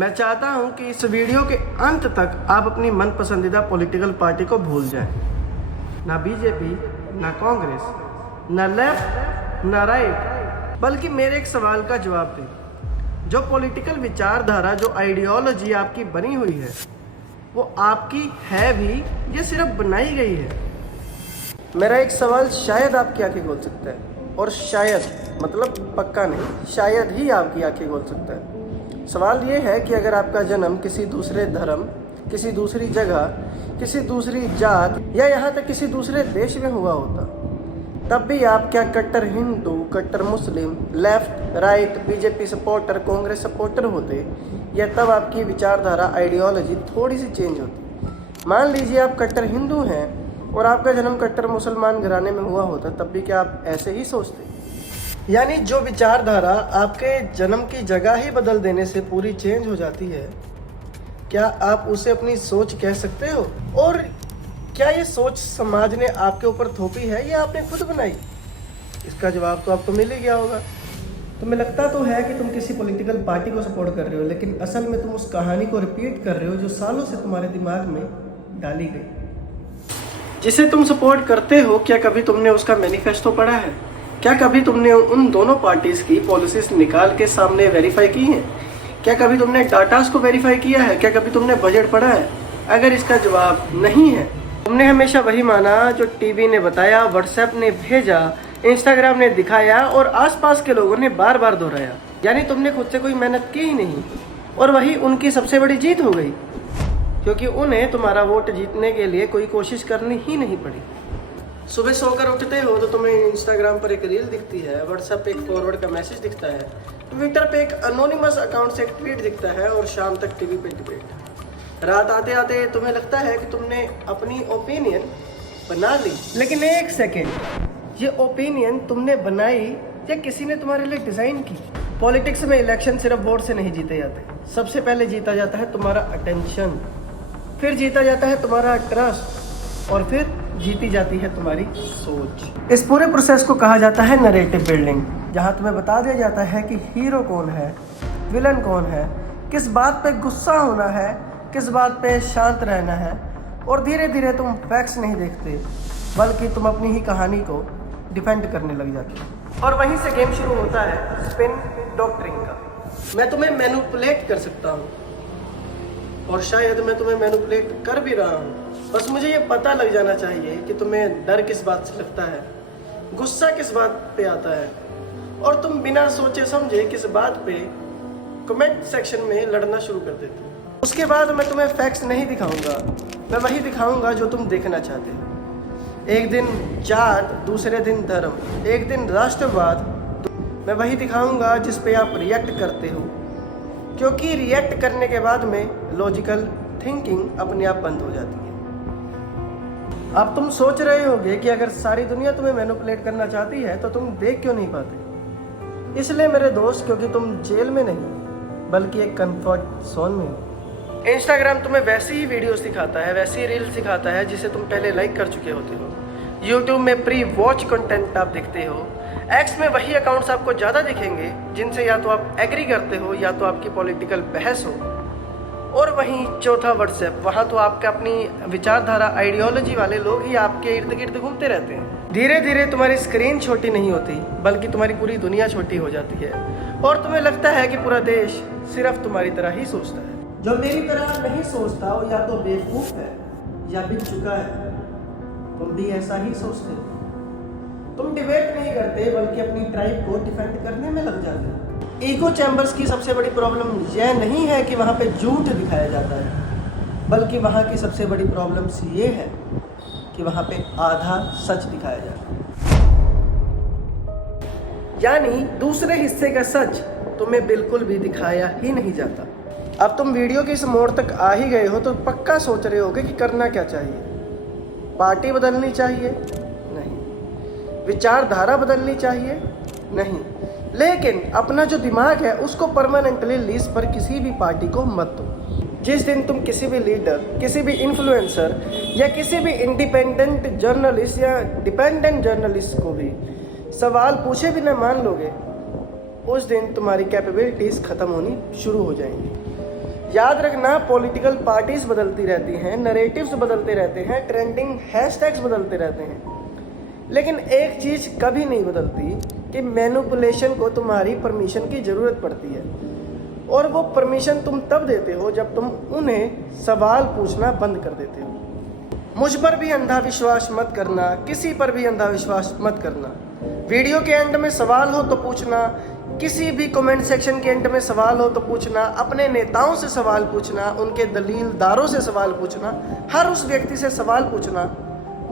मैं चाहता हूं कि इस वीडियो के अंत तक आप अपनी मन पसंदीदा पॉलिटिकल पार्टी को भूल जाएं। ना बीजेपी, ना कांग्रेस, ना लेफ्ट, ना राइट, बल्कि मेरे एक सवाल का जवाब दें। जो पॉलिटिकल विचारधारा, जो आइडियोलॉजी आपकी बनी हुई है, वो आपकी है भी या सिर्फ बनाई गई है? मेरा एक सवाल शायद आपकी आंखें खोल सकता है, और शायद मतलब पक्का नहीं, शायद ही आपकी आंखें खोल सकता है। सवाल ये है कि अगर आपका जन्म किसी दूसरे धर्म, किसी दूसरी जगह, किसी दूसरी जात या यहाँ तक किसी दूसरे देश में हुआ होता, तब भी आप क्या कट्टर हिंदू, कट्टर Muslim, left, right, BJP supporter, Congress supporter होते, या तब आपकी विचारधारा, आइडियोलॉजी थोड़ी सी चेंज होती? मान लीजिए आप कट्टर हिंदू हैं और आपका जन्म कट्टर मुसलमान घराने में हुआ होता, तब भी क्या आप ऐसे ही सोचते? यानी जो विचारधारा आपके जन्म की जगह ही बदल देने से पूरी चेंज हो जाती है, क्या आप उसे अपनी सोच कह सकते हो? और क्या ये सोच समाज ने आपके ऊपर थोपी है या आपने खुद बनाई? इसका जवाब तो आपको मिल ही गया होगा। तुम्हें लगता तो है कि तुम किसी पॉलिटिकल पार्टी को सपोर्ट कर रहे हो, लेकिन असल में तुम उस कहानी को रिपीट कर रहे हो जो सालों से तुम्हारे दिमाग में डाली गई। जिसे तुम सपोर्ट करते हो, क्या कभी तुमने उसका मैनिफेस्टो पढ़ा है? क्या कभी तुमने उन दोनों पार्टीज की पॉलिसीज निकाल के सामने वेरीफाई की हैं? क्या कभी तुमने डाटास को वेरीफाई किया है? क्या कभी तुमने बजट पढ़ा है? अगर इसका जवाब नहीं है, तुमने हमेशा वही माना जो टीवी ने बताया, व्हाट्सएप ने भेजा, इंस्टाग्राम ने दिखाया और आसपास के लोगों ने बार बार दोहराया। यानी तुमने खुद से कोई मेहनत की ही नहीं, और वही उनकी सबसे बड़ी जीत हो गई, क्योंकि उन्हें तुम्हारा वोट जीतने के लिए कोई कोशिश करनी ही नहीं पड़ी। सुबह सोकर उठते हो तो तुम्हें इंस्टाग्राम पर एक रील दिखती है, व्हाट्सएप पे एक फॉरवर्ड का मैसेज दिखता है, ट्विटर पे एक अनोनिमस अकाउंट से एक ट्वीट दिखता है, और शाम तक टीवी पे डिबेट। रात आते आते तुम्हें लगता है कि तुमने अपनी ओपिनियन बना ली, लेकिन एक सेकेंड, ये ओपिनियन तुमने बनाई या किसी ने तुम्हारे लिए डिज़ाइन की? पॉलिटिक्स में इलेक्शन सिर्फ वोट से नहीं जीते जाते। सबसे पहले जीता जाता है तुम्हारा अटेंशन, फिर जीता जाता है तुम्हारा ट्रस्ट, और फिर जीती जाती है तुम्हारी सोच। इस पूरे प्रोसेस को कहा जाता है नरेटिव बिल्डिंग, जहां तुम्हें बता दिया जाता है कि हीरो कौन है, विलन कौन है, किस बात पे गुस्सा होना है, किस बात पे शांत रहना है, और धीरे धीरे तुम फैक्ट्स नहीं देखते, बल्कि तुम अपनी ही कहानी को डिफेंड करने लग जाते हो। और वहीं से गेम शुरू होता है स्पिन डॉक्टरिंग का। मैं तुम्हें मैनिपुलेट कर सकता हूँ, और शायद मैं तुम्हें मैनिपुलेट कर भी रहा हूँ। बस मुझे ये पता लग जाना चाहिए कि तुम्हें डर किस बात से लगता है, गुस्सा किस बात पे आता है, और तुम बिना सोचे समझे किस बात पे कमेंट सेक्शन में लड़ना शुरू कर देते हो। उसके बाद मैं तुम्हें फैक्ट्स नहीं दिखाऊंगा, मैं वही दिखाऊंगा जो तुम देखना चाहते हो। एक दिन जात, दूसरे दिन धर्म, एक दिन राष्ट्रवाद, मैं वही दिखाऊंगा जिस पे आप रिएक्ट करते हो, क्योंकि रिएक्ट करने के बाद में लॉजिकल थिंकिंग अपने आप बंद हो जाती है। अब तुम सोच रहे होगे कि अगर सारी दुनिया तुम्हें मैनिपुलेट करना चाहती है तो तुम देख क्यों नहीं पाते? इसलिए मेरे दोस्त, क्योंकि तुम जेल में नहीं बल्कि एक कंफर्ट जोन में हो। इंस्टाग्राम तुम्हें वैसी ही वीडियोस दिखाता है, वैसी रील्स दिखाता है जिसे तुम पहले लाइक कर चुके होते हो। यूट्यूब में प्री वॉच कंटेंट आप देखते हो। एक्स में वही अकाउंट्स आपको ज़्यादा दिखेंगे जिनसे या तो आप एग्री करते हो या तो आपकी पॉलिटिकल बहस हो। और वहीं चौथा व्हाट्सएप, वहाँ तो आपके अपनी विचारधारा, आइडियोलॉजी वाले लोग ही आपके इर्द गिर्द घूमते रहते हैं। धीरे धीरे तुम्हारी स्क्रीन छोटी नहीं होती, बल्कि तुम्हारी पूरी दुनिया छोटी हो जाती है, और तुम्हें लगता है कि पूरा देश सिर्फ तुम्हारी तरह ही सोचता है। जो मेरी तरह नहीं सोचता वो या तो बेवकूफ़ है या बिक चुका है। तुम भी ऐसा ही सोचते हो। तुम डिबेट नहीं करते, बल्कि अपनी ट्राइब को डिफेंड करने में लग जाते हो। ईगो चैम्बर्स की सबसे बड़ी प्रॉब्लम यह नहीं है कि वहाँ पे झूठ दिखाया जाता है, बल्कि वहाँ की सबसे बड़ी प्रॉब्लम्स ये है कि वहाँ पे आधा सच दिखाया जाता है। यानी दूसरे हिस्से का सच तुम्हें बिल्कुल भी दिखाया ही नहीं जाता। अब तुम वीडियो के इस मोड़ तक आ ही गए हो तो पक्का सोच रहे होगे कि करना क्या चाहिए। पार्टी बदलनी चाहिए? नहीं। विचारधारा बदलनी चाहिए? नहीं। लेकिन अपना जो दिमाग है उसको परमानेंटली लीज पर किसी भी पार्टी को मत दो। जिस दिन तुम किसी भी लीडर, किसी भी इन्फ्लुएंसर या किसी भी इंडिपेंडेंट जर्नलिस्ट या डिपेंडेंट जर्नलिस्ट को भी सवाल पूछे बिना मान लोगे, उस दिन तुम्हारी कैपेबिलिटीज़ ख़त्म होनी शुरू हो जाएंगी। याद रखना, पॉलिटिकल पार्टीज बदलती रहती हैं, नरेटिव्स बदलते रहते हैं, ट्रेंडिंग हैशटैग्स बदलते रहते हैं, लेकिन एक चीज़ कभी नहीं बदलती कि मैनिपुलेशन को तुम्हारी परमिशन की ज़रूरत पड़ती है। और वो परमिशन तुम तब देते हो जब तुम उन्हें सवाल पूछना बंद कर देते हो। मुझ पर भी अंधा विश्वास मत करना, किसी पर भी अंधा विश्वास मत करना। वीडियो के एंड में सवाल हो तो पूछना, किसी भी कमेंट सेक्शन के एंड में सवाल हो तो पूछना, अपने नेताओं से सवाल पूछना, उनके दलीलदारों से सवाल पूछना, हर उस व्यक्ति से सवाल पूछना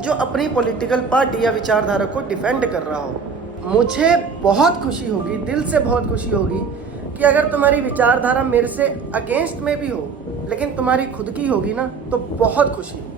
जो अपनी पॉलिटिकल पार्टी या विचारधारा को डिफेंड कर रहा हो। मुझे बहुत खुशी होगी, दिल से बहुत खुशी होगी कि अगर तुम्हारी विचारधारा मेरे से अगेंस्ट में भी हो, लेकिन तुम्हारी खुद की होगी ना, तो बहुत खुशी होगी।